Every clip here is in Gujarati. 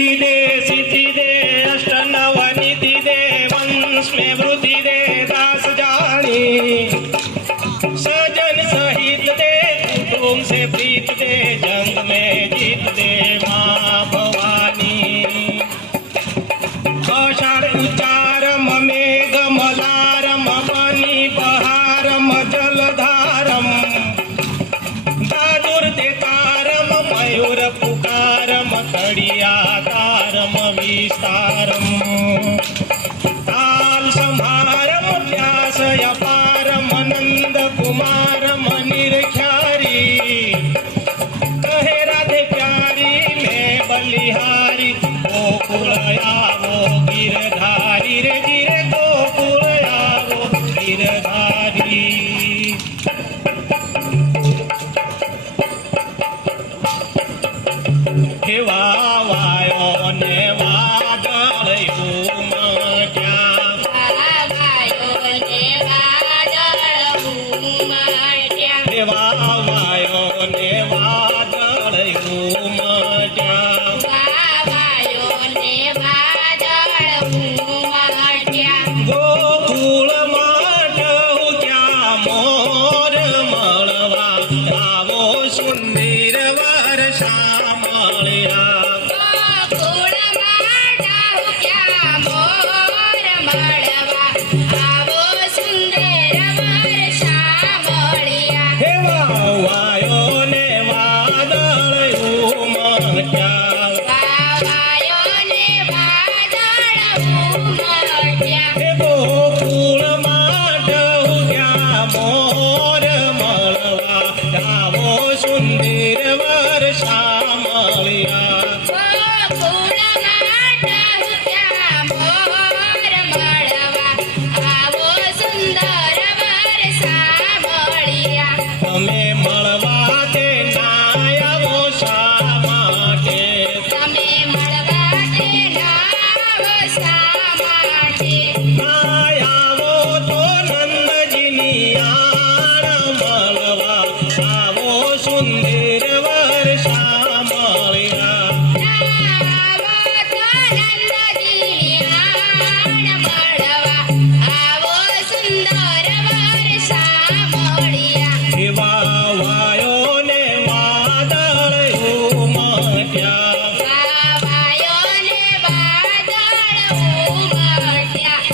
सिद्धि दे अष्ट नव निधि दे वंश में वृद्धि दे दास जानी सजन सहित दे कुटुंब से प्रीत दे जंग में जीत दे माँ भवानी आषाढ़ उच्चारम मेघ मलारम बनी बहारम जलधारम दादुर्देकारम मयूर पुकारम तड़िया तारम विस्तारम ताल संहारम व्यास अपारम नंद कुमारम निरख्यारी कहे राधे प्यारी मैं बलिहारी गोकुल आवो गिरधारी रे गिरे गोकुल आवो गिरधारी वायो ने वादळ उमट्या वायो ने वादळ उमट्या वायो ने वादळ उमट्या वायो ने वादळ उमट्या गोकुळ माटहुक्या मोर मळवा आवो सुंदर वर्षा मळ्या गोकुळ माटहुक्या मोर मळवा आवो सुंदर वर्षा मळ्या हे वायो ने वादळ उमट्या वायो ने वादळ उमट्या हे गोकुळ माटहुक्या मोर मळवा आवो सुंदर वर्षा मळ्या गोकुळ माटहुक्या मोर मळवा आवो सुंदर वर्षा मळ्या તમે મળવા તે ના આવો શા માટે તમે મળવા તેના શા માટે ના આવો તો નંદજીની આણ મળવા આવો સુંદર વર્ષા મળ્યા આવો તો નંદજીની આણ મળવા આવો સુંદર વર્ષા મળ્યા એવા વાયો ને વાદળ ઉમટ્યા વાયો ને વાદળ ઉમટ્યા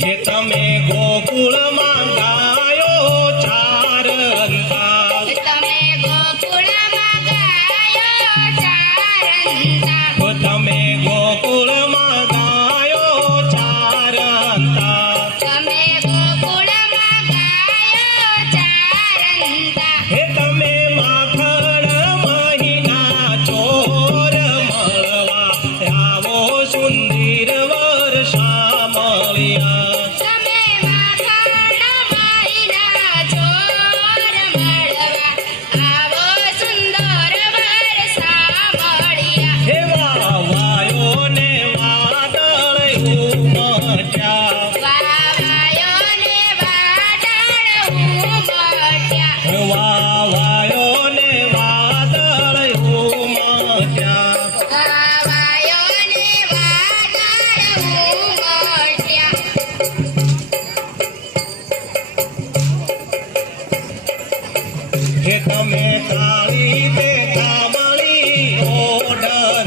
એ તમે ગોકુળમાં ગાયો ચારંતા તમે ગોકુળમાં ગાયો ચારંતા તમે ગોકુળમાં ગાયો ચારંતા તમે ગોકુળમાં ગાયો ચારંતા હે તમે માખણ મહિના ચોર મળવા આવો સુંદર વર્ષા મળ્યા તમે માખણ મહિના ચોર મળવા આવો સુંદર વર્ષા મળ્યા એવા વાયો ને વાદળ ઉમટ્યા વાયો ને વાદળ ઉમટ્યા વાયો ને વાદળ ઉમટ્યા વાયો ને વાદળ ઉમટ્યા હે તમે કાળી તે કામળી ઓઢતા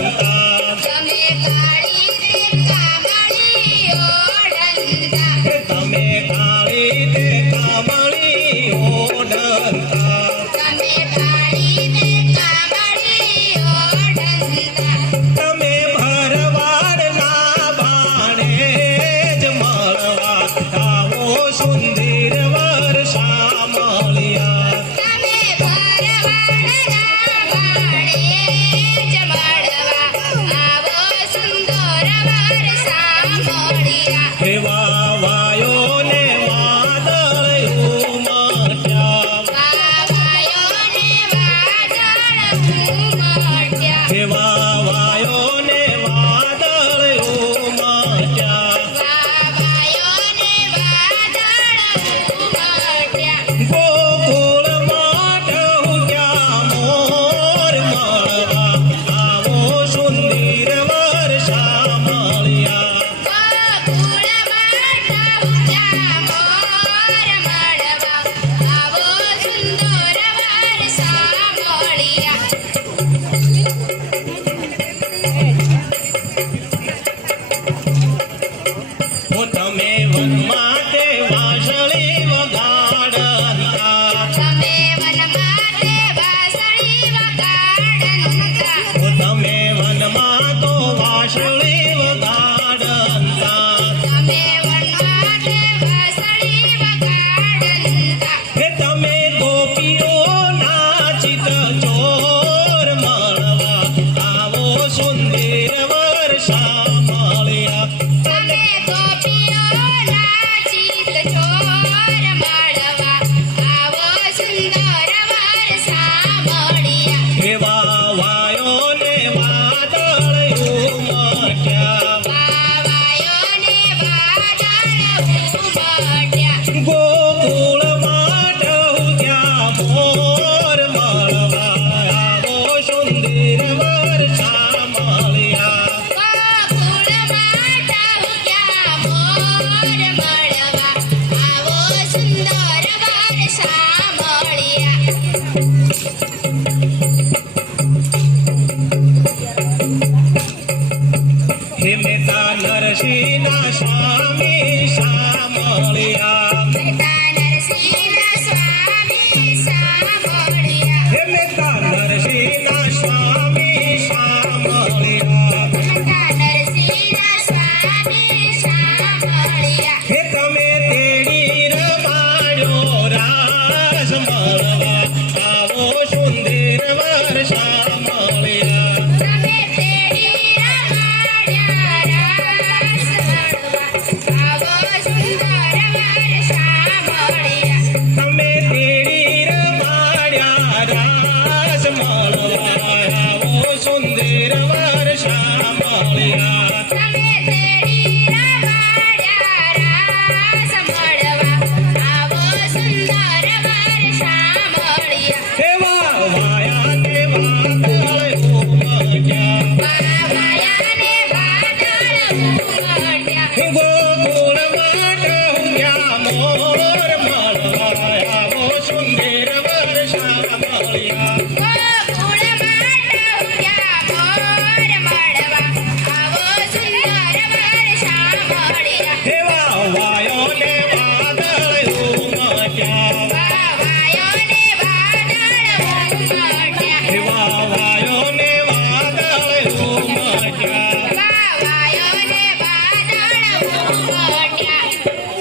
તમે કાળી તે કામળી ઓઢંતા હે તમે કાળી તે કામળી ઓઢતા તમે કાળી તે કામળી ઓઢંતા તમે ભરવાડના ભાણે જ મળવા આવો સુંદર વર્ષા મળ્યા તમે ભરવાડના ભાણે જ મળવા આવો સુંદર વર્ષા મળ્યા એવા ઓ તમે વન માટે વાંસળી વગાડતા તમે વન માટે વાંસળી વગાડતા ઓ તમે વનમાં તો વાંસળી વગાડતા તમે વન માટે વાંસળી વગાડતા હે તમે ગોપીઓ નાચિત ચોર મળવા આવો સુંદર વર્ષા મળ્યા તમે ગોપીઓ નાચિત ચોર મળવા આવો સુંદર વર્ષા મળ્યા એવા વાયોને વાદળ ઉમટ્યા વાવાયોને વાદળ ઉમટ્યા ગોકુળમાં ટહુક્યા મોર મળવા આવો સુંદર વર્ષા મળ્યા ગોકુળમાં ટહુક્યા મોર મળવા આવો સુંદર વર્ષા મળ્યા હે મેતા નરસિંહના સ્વામી શા મળ્યા બેટા નરસિંહના સ્વામી શા મળ્યા હે મેતા નરસિંહના સ્વામી શા મળ્યા બેટા નરસિંહના સ્વામી શા મળ્યા હે તમે તેડી રમાડ્યો રાસ મળવા આવો સુંદર વર્ષા મળ્યા તમે તેડી રમાડ્યા રાસ મળવા આવો સુંદર વર્ષા મળ્યા તમે તેડી રમાડ્યા રાસ મળવા આવો સુંદર વર્ષા મળ્યા તમે તેડી રમાડ્યા રાસ મળવા આવો સુંદર વર્ષા મળ્યા એવા વાયાને વાદળ ઉમટ્યા વાવાયાને વાદળ ઉમટ્યા ગોકુળમાં ટહુક્યા મોર મળવા આવો સુંદર વર્ષા મળ્યા